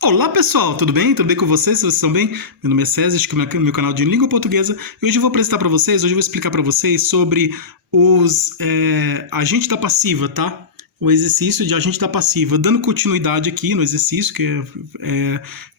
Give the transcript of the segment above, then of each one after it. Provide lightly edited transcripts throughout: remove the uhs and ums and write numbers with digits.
Olá pessoal, tudo bem? Tudo bem com vocês? Vocês estão bem? Meu nome é César, este é o meu canal de língua portuguesa e hoje eu vou apresentar para vocês, hoje eu vou explicar para vocês sobre os agentes da passiva, tá? O exercício de agente da passiva, dando continuidade aqui no exercício, que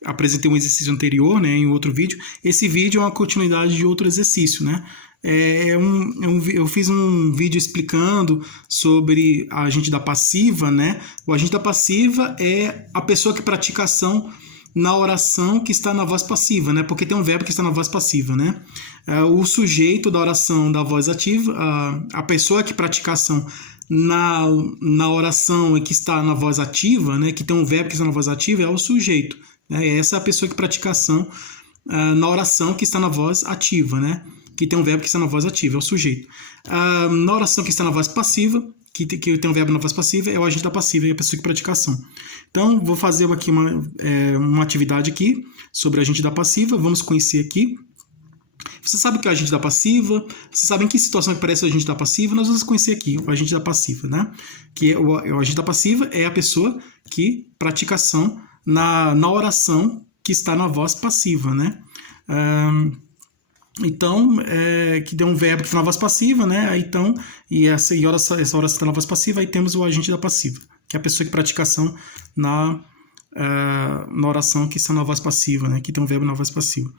apresentei um exercício anterior, né, em outro vídeo. Esse vídeo é uma continuidade de outro exercício, né? Eu fiz um vídeo explicando sobre a agente da passiva, né? O agente da passiva é a pessoa que pratica ação na oração que está na voz passiva, né? Porque tem um verbo que está na voz passiva, né? O sujeito da oração da voz ativa, a pessoa que pratica ação na oração que está na voz ativa, né? Que tem um verbo que está na voz ativa, é o sujeito, né? Essa é a pessoa que pratica ação na oração que está na voz ativa, né? Que tem um verbo que está na voz ativa, é o sujeito. Na oração que está na voz passiva, que tem um verbo na voz passiva, é o agente da passiva, é a pessoa que pratica ação. Então, vou fazer aqui uma atividade aqui sobre o agente da passiva, vamos conhecer aqui. Você sabe o que é o agente da passiva? Você sabe em que situação que aparece o agente da passiva? Nós vamos conhecer aqui o agente da passiva, né? Que o agente da passiva é a pessoa que pratica ação na oração que está na voz passiva, né? Então, que deu um verbo que está na voz passiva, né? Então, essa oração está na voz passiva, aí temos o agente da passiva, que é a pessoa que pratica ação na oração que está na voz passiva, né? Que tem um verbo na voz passiva.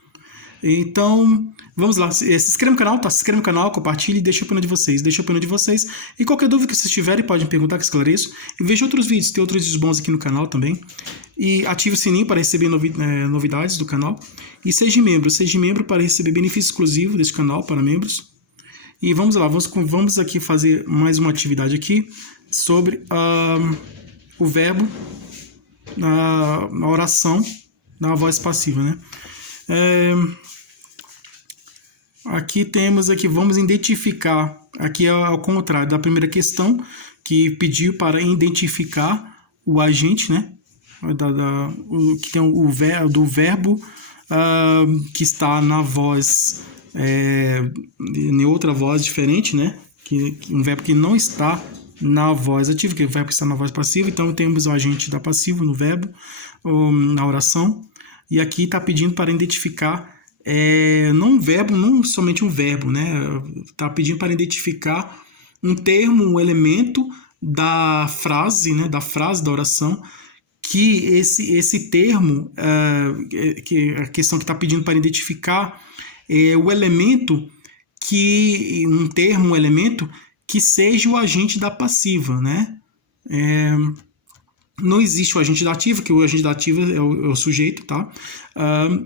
Então, vamos lá. Se inscreva no canal, tá? Se inscreva no canal, compartilhe e deixa a opinião de vocês. E qualquer dúvida que vocês tiverem, podem perguntar que esclareço. E veja outros vídeos, tem outros vídeos bons aqui no canal também. E ative o sininho para receber novidades do canal. E seja membro para receber benefício exclusivo deste canal para membros. E vamos lá, vamos aqui fazer mais uma atividade aqui sobre o verbo na oração na voz passiva, né? Aqui vamos identificar, aqui é ao contrário da primeira questão, que pediu para identificar o agente, né? Que tem do verbo que está na voz, em outra voz diferente, né? Um verbo que não está na voz ativa, que é o verbo que está na voz passiva. Então temos o agente da passiva no verbo, na oração. E aqui está pedindo para identificar não somente um verbo, né? Está pedindo para identificar um termo, um elemento da frase, né? Da frase da oração, que esse termo, que a questão que está pedindo para identificar é o elemento um elemento que seja o agente da passiva, né? Não existe o agente da ativa, que o agente da ativa é o sujeito, tá?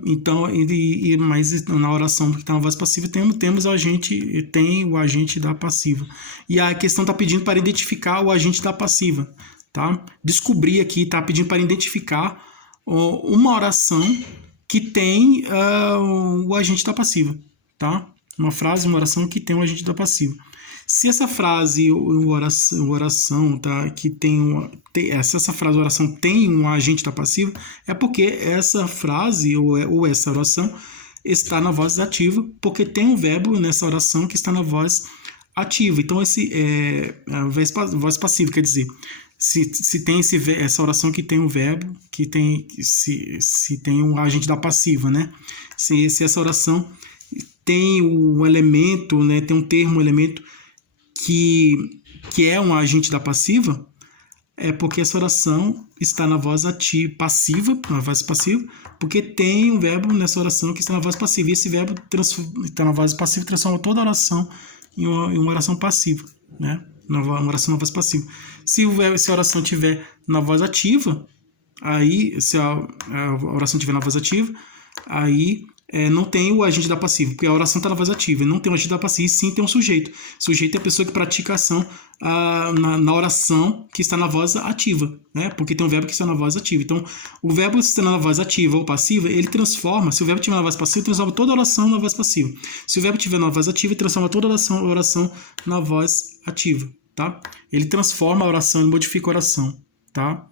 Então, mas na oração que está na voz passiva temos o agente da passiva. E a questão está pedindo para identificar o agente da passiva, tá? Descobrir aqui, está pedindo para identificar uma oração que tem o agente da passiva, tá? Uma frase, uma oração que tem o agente da passiva. Se essa frase ou oração, tá, se essa frase ou oração tem um agente da passiva, é porque essa frase ou essa oração está na voz ativa, porque tem um verbo nessa oração que está na voz ativa. Então, a voz passiva, quer dizer, se tem essa oração que tem um verbo, se tem um agente da passiva, né? Se essa oração tem um elemento, né, tem um termo, um elemento que é um agente da passiva, é porque essa oração está na voz passiva, na voz passiva, porque tem um verbo nessa oração que está na voz passiva. E esse verbo está na voz passiva transforma toda a oração em uma oração passiva, né? Uma oração na voz passiva. Se a oração estiver na voz ativa, aí, se a oração estiver na voz ativa, aí não tem o agente da passiva, porque a oração está na voz ativa, não tem o agente da passiva, e sim tem um sujeito. O sujeito é a pessoa que pratica a ação na oração que está na voz ativa, né? Porque tem um verbo que está na voz ativa. Então, o verbo está na voz ativa ou passiva, ele transforma, se o verbo estiver na voz passiva, ele transforma toda a oração na voz passiva. Se o verbo estiver na voz ativa, ele transforma toda a oração na voz ativa, tá? Ele transforma a oração, ele modifica a oração, tá?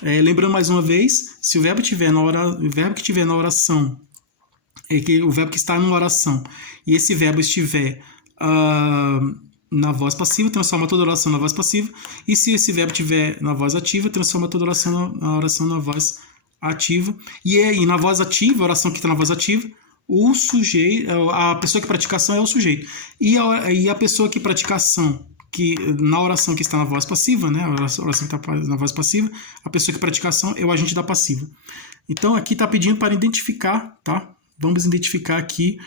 Lembrando mais uma vez, se o verbo que estiver na oração, o verbo que está numa oração, e esse verbo estiver na voz passiva, transforma toda a oração na voz passiva, e se esse verbo estiver na voz ativa, transforma toda a oração na voz ativa, e na voz ativa, a oração que está na voz ativa, o sujeito, a pessoa que pratica ação é o sujeito. E a pessoa que pratica ação, que na oração que está na voz passiva, né, a oração que está na voz passiva, a pessoa que pratica ação é o agente da passiva. Então aqui está pedindo para identificar, tá? Vamos identificar aqui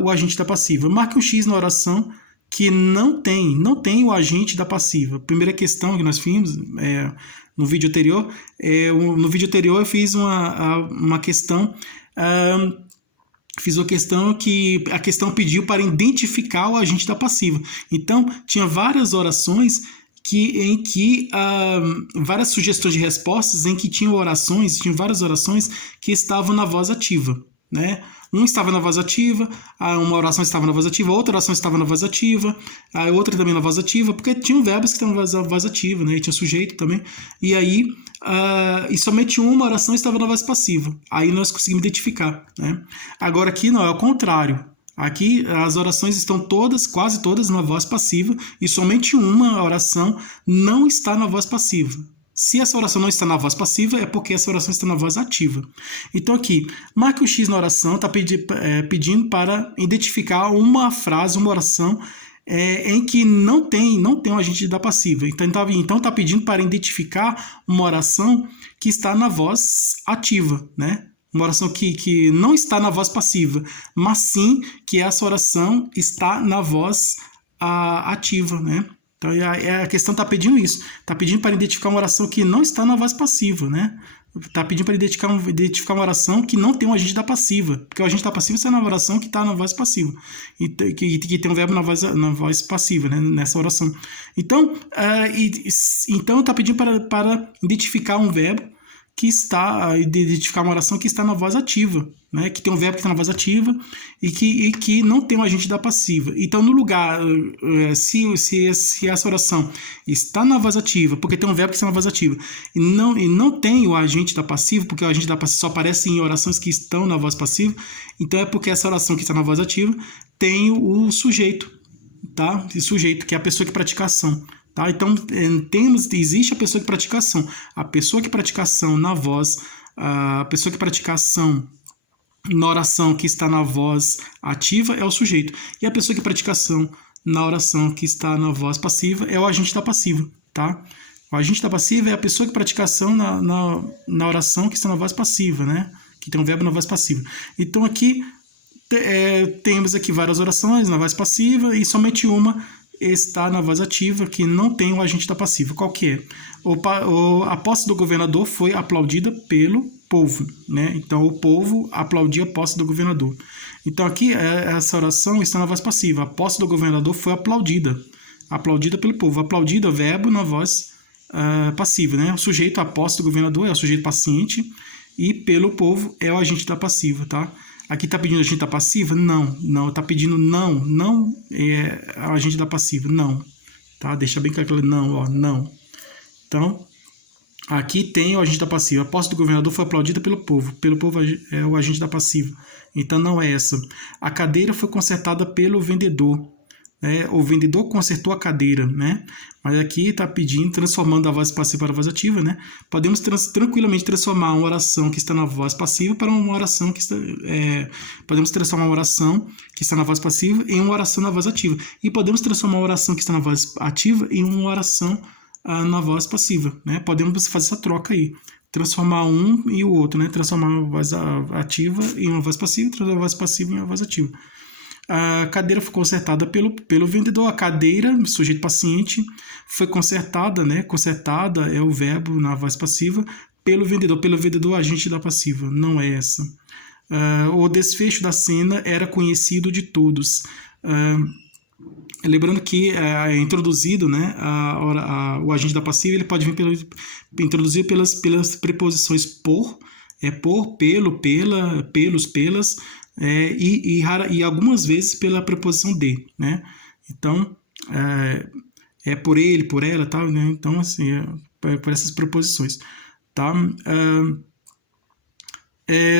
o agente da passiva. Marque um X na oração que não tem o agente da passiva. Primeira questão que nós fizemos no vídeo anterior, eu fiz uma questão. Fiz uma questão que a questão pediu para identificar o agente da passiva. Então, tinha várias orações em que várias sugestões de respostas em que tinham várias orações que estavam na voz ativa, né? Um estava na voz ativa, uma oração estava na voz ativa, outra oração estava na voz ativa, a outra também na voz ativa, porque tinham verbos que estavam na voz ativa, né? E tinha sujeito também. E aí, e somente uma oração estava na voz passiva. Aí nós conseguimos identificar, né? Agora aqui não, é o contrário. Aqui as orações estão quase todas na voz passiva, e somente uma oração não está na voz passiva. Se essa oração não está na voz passiva, é porque essa oração está na voz ativa. Então aqui, marque o X na oração, está pedindo para identificar uma frase, uma oração em que não tem um agente da passiva. Então está pedindo para identificar uma oração que está na voz ativa, né? Uma oração que não está na voz passiva, mas sim que essa oração está na voz ativa, né? Então a questão está pedindo isso. Está pedindo para identificar uma oração que não está na voz passiva, né? Está pedindo para identificar uma oração que não tem um agente da passiva. Porque o agente da passiva é na oração que está na voz passiva. E que tem um verbo na voz passiva, né? Nessa oração. Então está pedindo para identificar um verbo que está, identificar uma oração que está na voz ativa, né? Que tem um verbo que está na voz ativa e que não tem um agente da passiva. Então, no lugar, se essa oração está na voz ativa, porque tem um verbo que está na voz ativa, e não tem o agente da passiva, porque o agente da passiva só aparece em orações que estão na voz passiva, então é porque essa oração que está na voz ativa tem o sujeito, tá? O sujeito, que é a pessoa que pratica a ação. Tá? Então, existe a pessoa que pratica ação. A pessoa que pratica ação na voz, a pessoa que pratica ação na oração que está na voz ativa é o sujeito. E a pessoa que pratica ação na oração que está na voz passiva é o agente da passiva. Tá? O agente da passiva é a pessoa que pratica ação na oração que está na voz passiva, né? Que tem um verbo na voz passiva. Então, aqui temos aqui várias orações na voz passiva e somente uma está na voz ativa, que não tem o agente da passiva. Qual que é? A posse do governador foi aplaudida pelo povo, né? Então, o povo aplaudia a posse do governador. Então, aqui, essa oração está na voz passiva. A posse do governador foi aplaudida pelo povo. Aplaudida, verbo na voz passiva, né? O sujeito, a posse do governador, é o sujeito paciente, e pelo povo é o agente da passiva, tá? Aqui está pedindo agente da passiva? Não. Está pedindo não é a agente da passiva, não. Tá? Deixa bem claro, não. Então, aqui tem o agente da passiva. A posse do governador foi aplaudida pelo povo. Pelo povo é o agente da passiva. Então, não é essa. A cadeira foi consertada pelo vendedor. O vendedor consertou a cadeira, né? Mas aqui está pedindo, transformando a voz passiva para a voz ativa, né? Podemos tranquilamente transformar uma oração que está na voz passiva para uma oração que está... podemos transformar uma oração que está na voz passiva em uma oração na voz ativa. E podemos transformar uma oração que está na voz ativa em uma oração na voz passiva, né? Podemos fazer essa troca aí. Transformar um e o outro, né? Transformar uma voz ativa em uma voz passiva, transformar a voz passiva em uma voz ativa. A cadeira foi consertada pelo vendedor. A cadeira, sujeito paciente, foi consertada, né? Consertada é o verbo na voz passiva, pelo vendedor. Pelo vendedor, agente da passiva. Não é essa. O desfecho da cena era conhecido de todos. Lembrando que é introduzido, né? O agente da passiva ele pode vir introduzido pelas preposições por, pelo, pela, pelos, pelas, e algumas vezes pela preposição de, né? Então, por ele, por ela, tá, né? Então, assim, por essas preposições, tá?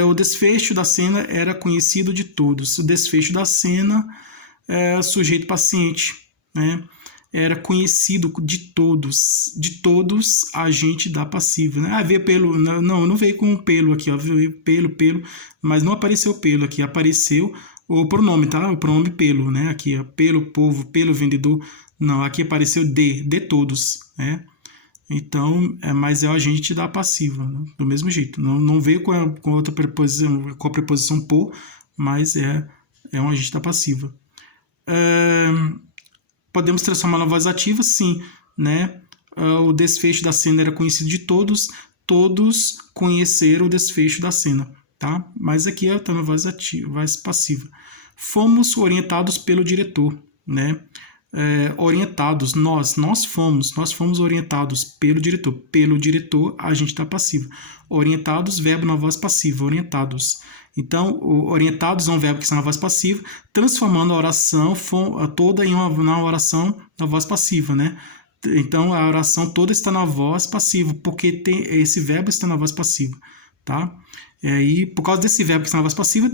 O desfecho da cena era conhecido de todos. O desfecho da cena é sujeito paciente, né? era conhecido de todos a gente da passiva, né? Veio pelo, não veio com pelo aqui, ó, veio pelo, mas não apareceu pelo aqui, apareceu o pronome, tá? O pronome pelo, né? Aqui, ó, pelo povo, pelo vendedor, não, aqui apareceu de todos, né? Então, mas é o agente da passiva, né? Do mesmo jeito. Não veio com outra preposição, com a preposição por, mas é um agente da passiva. Podemos transformar na voz ativa, sim, né? O desfecho da cena era conhecido de todos conheceram o desfecho da cena, tá? Mas aqui está na voz ativa, voz passiva. Fomos orientados pelo diretor, né? Orientados, nós fomos orientados pelo diretor, agente da passiva. Orientados, verbo na voz passiva, orientados. Então, orientados é um verbo que está na voz passiva, transformando a oração toda em uma oração na voz passiva, né? Então, a oração toda está na voz passiva, porque esse verbo está na voz passiva, tá? E aí, por causa desse verbo que está na voz passiva,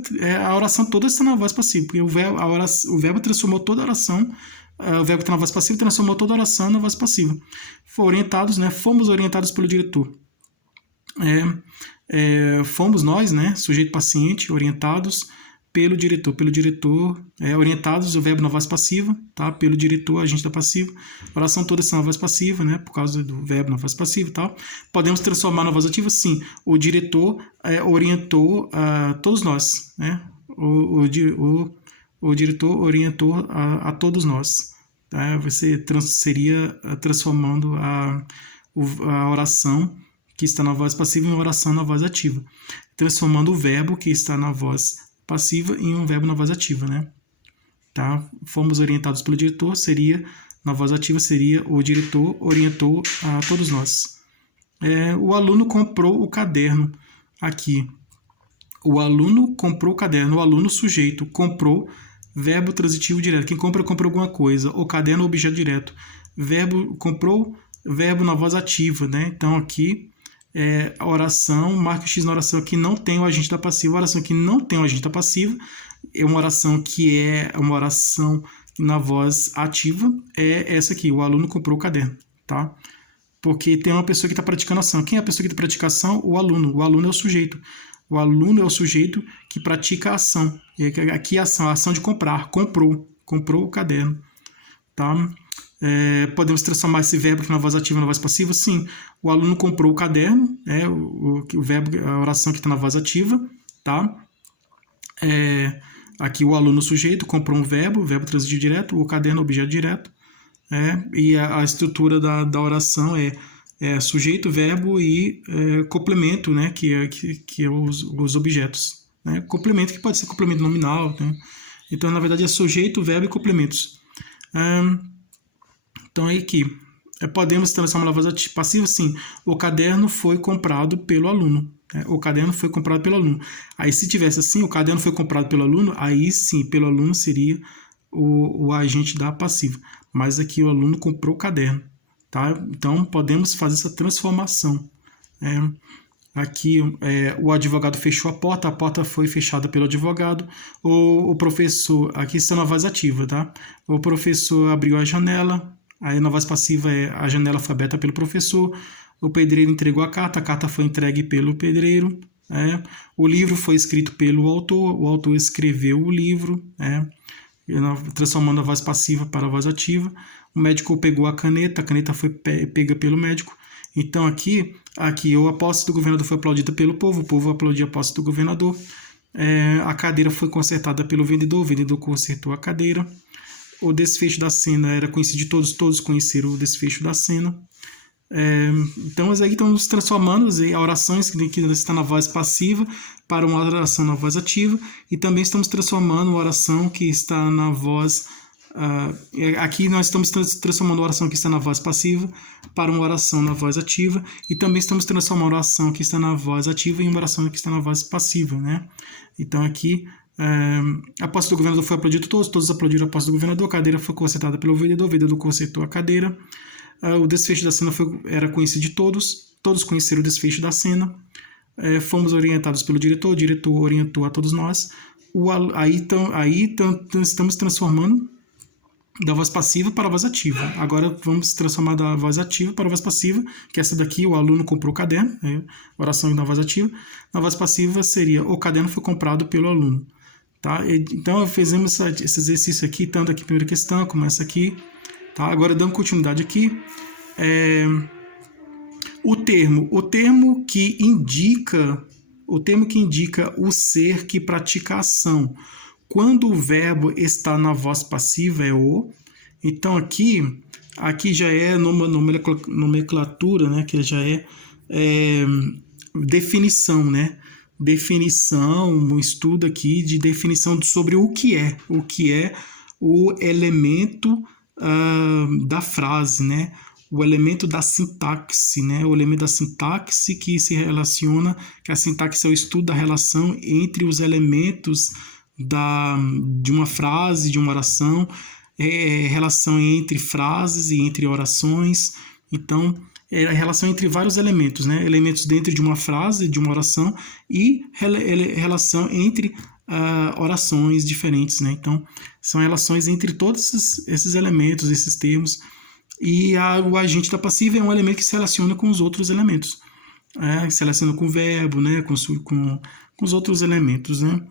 a oração toda está na voz passiva, porque o verbo transformou toda a oração. O verbo que está na voz passiva transformou toda a oração na voz passiva. Orientados, né? Fomos orientados pelo diretor. Fomos nós, né? Sujeito paciente, orientados pelo diretor. Pelo diretor, orientados, o verbo na voz passiva, tá? Pelo diretor, agente da passiva. A oração toda está na voz passiva, né? Por causa do verbo na voz passiva e tal. Podemos transformar na voz ativa? Sim. O diretor orientou todos nós, né? O diretor orientou a todos nós. Tá? Você seria transformando a oração que está na voz passiva em uma oração na voz ativa. Transformando o verbo que está na voz passiva em um verbo na voz ativa, né? Tá? Fomos orientados pelo diretor, na voz ativa seria o diretor orientou a todos nós. O aluno comprou o caderno aqui. O aluno comprou o caderno, o aluno sujeito comprou, verbo transitivo direto. Quem compra alguma coisa. O caderno é objeto direto. Verbo comprou, verbo na voz ativa, né? Então aqui a oração, marca X na oração que não tem o agente da passiva. A oração que não tem o agente da passiva é uma oração que é uma oração na voz ativa, é essa aqui, o aluno comprou o caderno, tá? Porque tem uma pessoa que está praticando ação. Quem é a pessoa que está praticando ação? O aluno. O aluno é o sujeito. O aluno é o sujeito que pratica a ação. E aqui a ação de comprar. Comprou o caderno. Tá? Podemos transformar esse verbo aqui na voz ativa na voz passiva? Sim. O aluno comprou o caderno. O verbo, a oração que está na voz ativa. Tá? Aqui o aluno sujeito comprou um verbo transitivo direto. O caderno objeto direto. E a estrutura da oração é sujeito, verbo e complemento, né, que é os objetos. Né? Complemento que pode ser complemento nominal. Né? Então, na verdade, é sujeito, verbo e complementos. Então, aí aqui, podemos transformar na voz passiva, sim. O caderno foi comprado pelo aluno. Né? O caderno foi comprado pelo aluno. Aí, se tivesse assim, o caderno foi comprado pelo aluno, aí sim, pelo aluno seria o agente da passiva. Mas aqui o aluno comprou o caderno. Tá? Então, podemos fazer essa transformação. Aqui, o advogado fechou a porta foi fechada pelo advogado. O professor, aqui está na voz ativa, tá? O professor abriu a janela, aí na voz passiva a janela foi aberta pelo professor. O pedreiro entregou a carta foi entregue pelo pedreiro. O livro foi escrito pelo autor, o autor escreveu o livro, transformando a voz passiva para a voz ativa. O médico pegou a caneta foi pega pelo médico. Então aqui a posse do governador foi aplaudida pelo povo, o povo aplaudiu a posse do governador. A cadeira foi consertada pelo vendedor, o vendedor consertou a cadeira. O desfecho da cena era conhecido de todos conheceram o desfecho da cena. Então, nós aí estamos transformando a orações que está na voz passiva para uma oração na voz ativa, e também estamos transformando a oração que está na voz aqui nós estamos transformando a oração que está na voz passiva para uma oração na voz ativa, e também estamos transformando a oração que está na voz ativa em uma oração que está na voz passiva, né? Então aqui a posse do governador foi aplaudida, todos aplaudiram a posse do governador, a cadeira foi consertada pelo vendedor, o vendedor consertou a cadeira. O desfecho da cena era conhecido de todos conheceram o desfecho da cena. Fomos orientados pelo diretor, o diretor orientou a todos nós. Aí estamos transformando da voz passiva para a voz ativa. Agora vamos transformar da voz ativa para a voz passiva, que essa daqui, o aluno comprou o caderno, oração na voz ativa. Na voz passiva seria, o caderno foi comprado pelo aluno. Tá? Então, fizemos esse exercício aqui, tanto aqui a primeira questão, como essa aqui. Tá? Agora, dando continuidade aqui, o termo que indica o ser que pratica a ação. Quando o verbo está na voz passiva é o. Então, aqui já é nomenclatura, né? Que já é definição, né? Definição, um estudo aqui de definição sobre o que é o elemento da frase, né? O elemento da sintaxe, né? O elemento da sintaxe que se relaciona, que a sintaxe é o estudo da relação entre os elementos de uma frase, de uma oração, relação entre frases e entre orações. Então, é a relação entre vários elementos, né? Elementos dentro de uma frase, de uma oração, e relação entre orações diferentes, né? Então, são relações entre todos esses elementos, esses termos. E o agente da passiva é um elemento que se relaciona com os outros elementos. Se relaciona com o verbo, né? Com os outros elementos, né?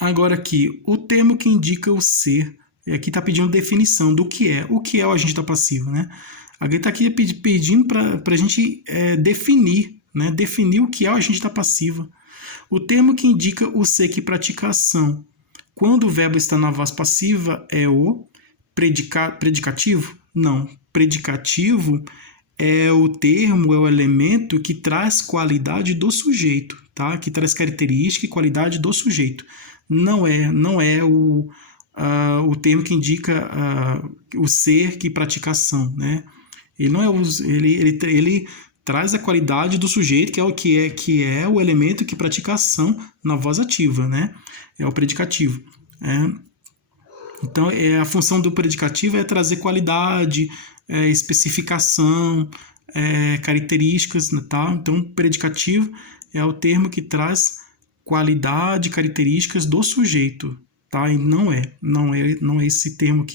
Agora aqui, o termo que indica o ser, aqui está pedindo definição do que é. O que é o agente da passiva, né? Alguém está aqui pedindo para a gente definir, né? Definir o que é o agente da passiva. O termo que indica o ser que pratica a ação. Quando o verbo está na voz passiva é o predicativo? Não. Predicativo é o termo, é o elemento que traz qualidade do sujeito, tá? Que traz característica e qualidade do sujeito. Não é o termo que indica o ser que pratica ação, né? Ele não é ele traz a qualidade do sujeito, que é o elemento que pratica ação na voz ativa, né? É o predicativo. Então, a função do predicativo é trazer qualidade, especificação, características, tá? Então, predicativo é o termo que traz qualidade, características do sujeito, tá? E não é esse termo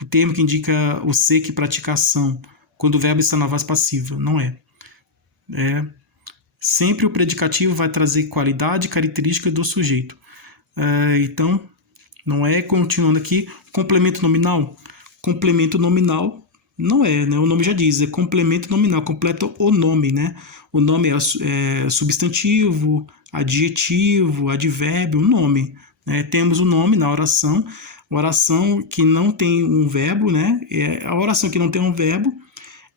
o termo que indica o ser que pratica ação quando o verbo está na voz passiva, não é. Sempre o predicativo vai trazer qualidade e característica do sujeito. Então, não é, continuando aqui, complemento nominal. Complemento nominal não é, né? O nome já diz, é complemento nominal, completa o nome, né? O nome é substantivo, adjetivo, advérbio, um nome. Né? Temos o nome na oração. A oração que não tem um verbo, né? A oração que não tem um verbo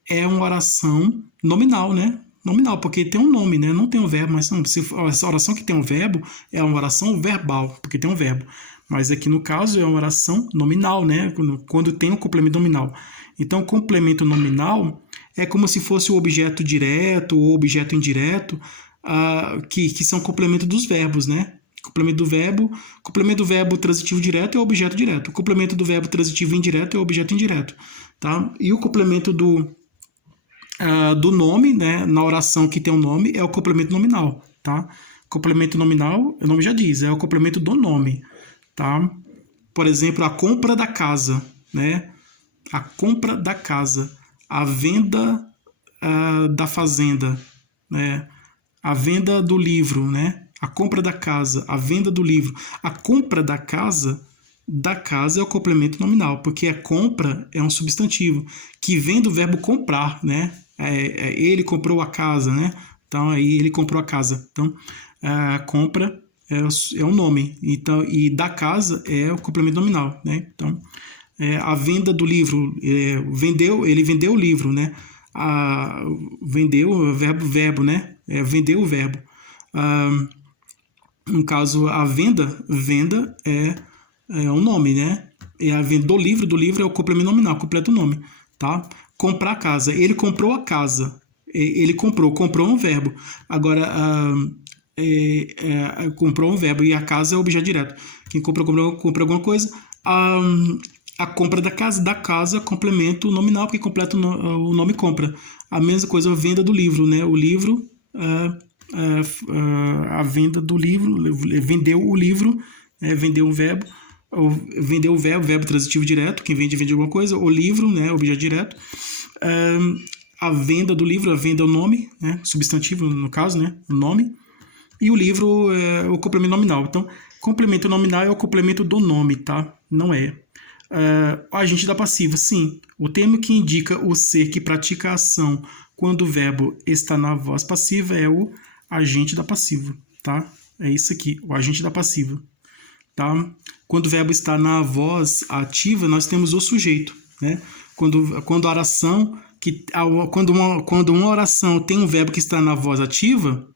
é uma oração nominal, né? Nominal, porque tem um nome, né? Não tem um verbo, mas não, essa oração que tem um verbo é uma oração verbal, porque tem um verbo. Mas aqui no caso é uma oração nominal, né? Quando tem um complemento nominal. Então, o complemento nominal é como se fosse o objeto direto ou objeto indireto, que são complemento dos verbos, né? Complemento do verbo transitivo direto é o objeto direto. O complemento do verbo transitivo indireto é o objeto indireto, tá? E o complemento do nome, né? Na oração que tem um nome é o complemento nominal, tá? Complemento nominal, o nome já diz, é o complemento do nome. Tá? Por exemplo, a compra da casa, né? A compra da casa, a venda da fazenda, né? A venda do livro, né? A compra da casa, a venda do livro. A compra da casa é o complemento nominal, porque a compra é um substantivo que vem do verbo comprar, né? Ele comprou a casa, né? Então, aí ele comprou a casa. Então, a compra é um nome, então, e da casa é o complemento nominal, né? Então, a venda do livro, ele vendeu o livro, né? Vendeu o verbo, né? Vendeu o verbo. No caso, a venda é um nome, né? A venda do livro é o complemento nominal, completa o nome, tá? Comprar a casa, ele comprou a casa, ele comprou um verbo. Agora, comprou um verbo e a casa é o objeto direto. Quem compra alguma coisa. A compra da casa complementa o nominal, porque completa o nome compra. A mesma coisa a venda do livro, né? O livro, a venda do livro, vendeu o livro, vendeu um verbo, vender o verbo transitivo direto, quem vende alguma coisa, o livro, né, objeto direto, a venda do livro, a venda é o nome, né, substantivo no caso, né, o nome, e o livro é o complemento nominal. Então, complemento nominal é o complemento do nome, tá? Não é. O agente da passiva, sim. O termo que indica o ser que pratica a ação quando o verbo está na voz passiva é o agente da passiva, tá? É isso aqui, o agente da passiva, tá? Quando o verbo está na voz ativa, nós temos o sujeito, né? Quando a oração quando uma oração tem um verbo que está na voz ativa,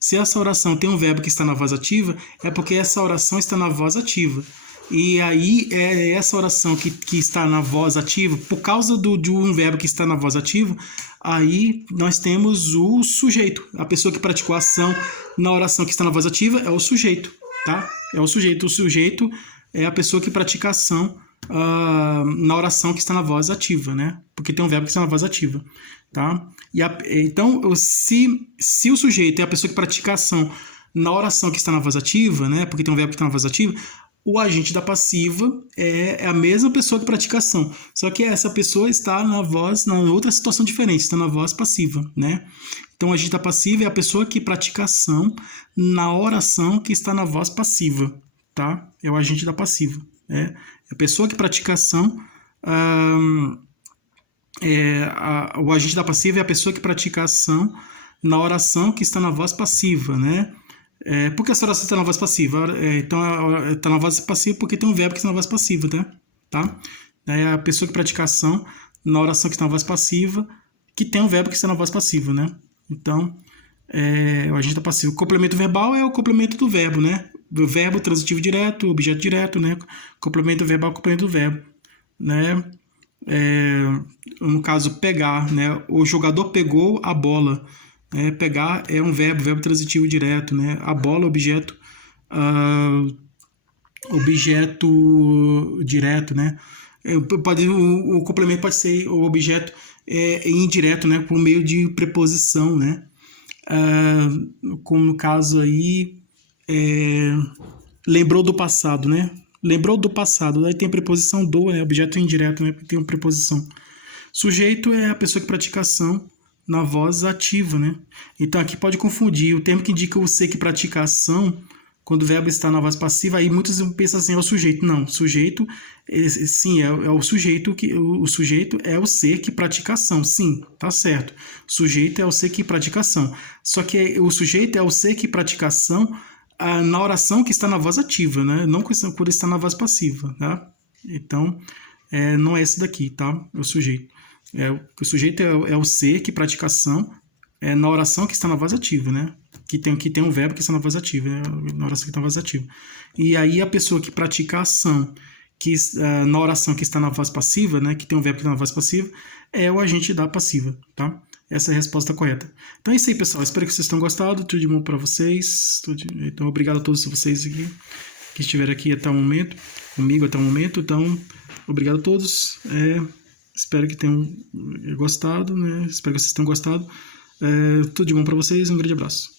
se essa oração tem um verbo que está na voz ativa, é porque essa oração está na voz ativa. E aí, é essa oração que está na voz ativa, por causa de um verbo que está na voz ativa, aí nós temos o sujeito. A pessoa que praticou a ação na oração que está na voz ativa é o sujeito, tá? É o sujeito. O sujeito é a pessoa que pratica a ação na oração que está na voz ativa, né? Porque tem um verbo que está na voz ativa, tá? Então, se o sujeito é a pessoa que pratica a ação na oração que está na voz ativa, né? Porque tem um verbo que está na voz ativa, o agente da passiva é a mesma pessoa que pratica a ação, só que essa pessoa está na outra situação diferente, está na voz passiva, né? Então, o agente da passiva é a pessoa que pratica a ação na oração que está na voz passiva, tá? É o agente da passiva, né? A pessoa que pratica a ação, o agente da passiva é a pessoa que pratica a ação na oração que está na voz passiva, né? Por que essa oração está na voz passiva? Então, está na voz passiva porque tem um verbo que está na voz passiva, tá? É a pessoa que pratica a ação na oração que está na voz passiva, que tem um verbo que está na voz passiva, né? Então, o agente da passiva. O complemento verbal é o complemento do verbo, né? O verbo transitivo direto, objeto direto, né? Complemento verbal, complemento do verbo, né? No caso, pegar, né? O jogador pegou a bola. Pegar é um verbo transitivo direto, né? A bola, objeto direto, né? O complemento pode ser o objeto indireto, né? Por meio de preposição, né? Como no caso aí, lembrou do passado, né? Lembrou do passado, aí tem a preposição do, né? Objeto indireto, né? Tem uma preposição. Sujeito é a pessoa que pratica ação na voz ativa, né? Então aqui pode confundir o termo que indica o ser que pratica a ação quando o verbo está na voz passiva, aí muitos pensam assim, é o sujeito. Não, sujeito, sim, é o sujeito o sujeito é o ser que pratica a ação, sim, tá certo. O sujeito é o ser que pratica a ação. Só que o sujeito é o ser que pratica a ação na oração que está na voz ativa, né? Não quando está na voz passiva, tá? Então, não é esse daqui, tá? É o sujeito. O sujeito é o ser que pratica a ação na oração que está na voz ativa, né? Que tem um verbo que está na voz ativa, né? Na oração que está na voz ativa. E aí a pessoa que pratica a ação na oração que está na voz passiva, né? Que tem um verbo que está na voz passiva, é o agente da passiva, tá? Essa é a resposta correta. Então é isso aí, pessoal. Espero que vocês tenham gostado. Tudo de bom para vocês. Então, obrigado a todos vocês aqui que estiveram aqui até o momento, comigo até o momento. Então, obrigado a todos. Espero que tenham gostado, né? Espero que vocês tenham gostado. Tudo de bom para vocês. Um grande abraço.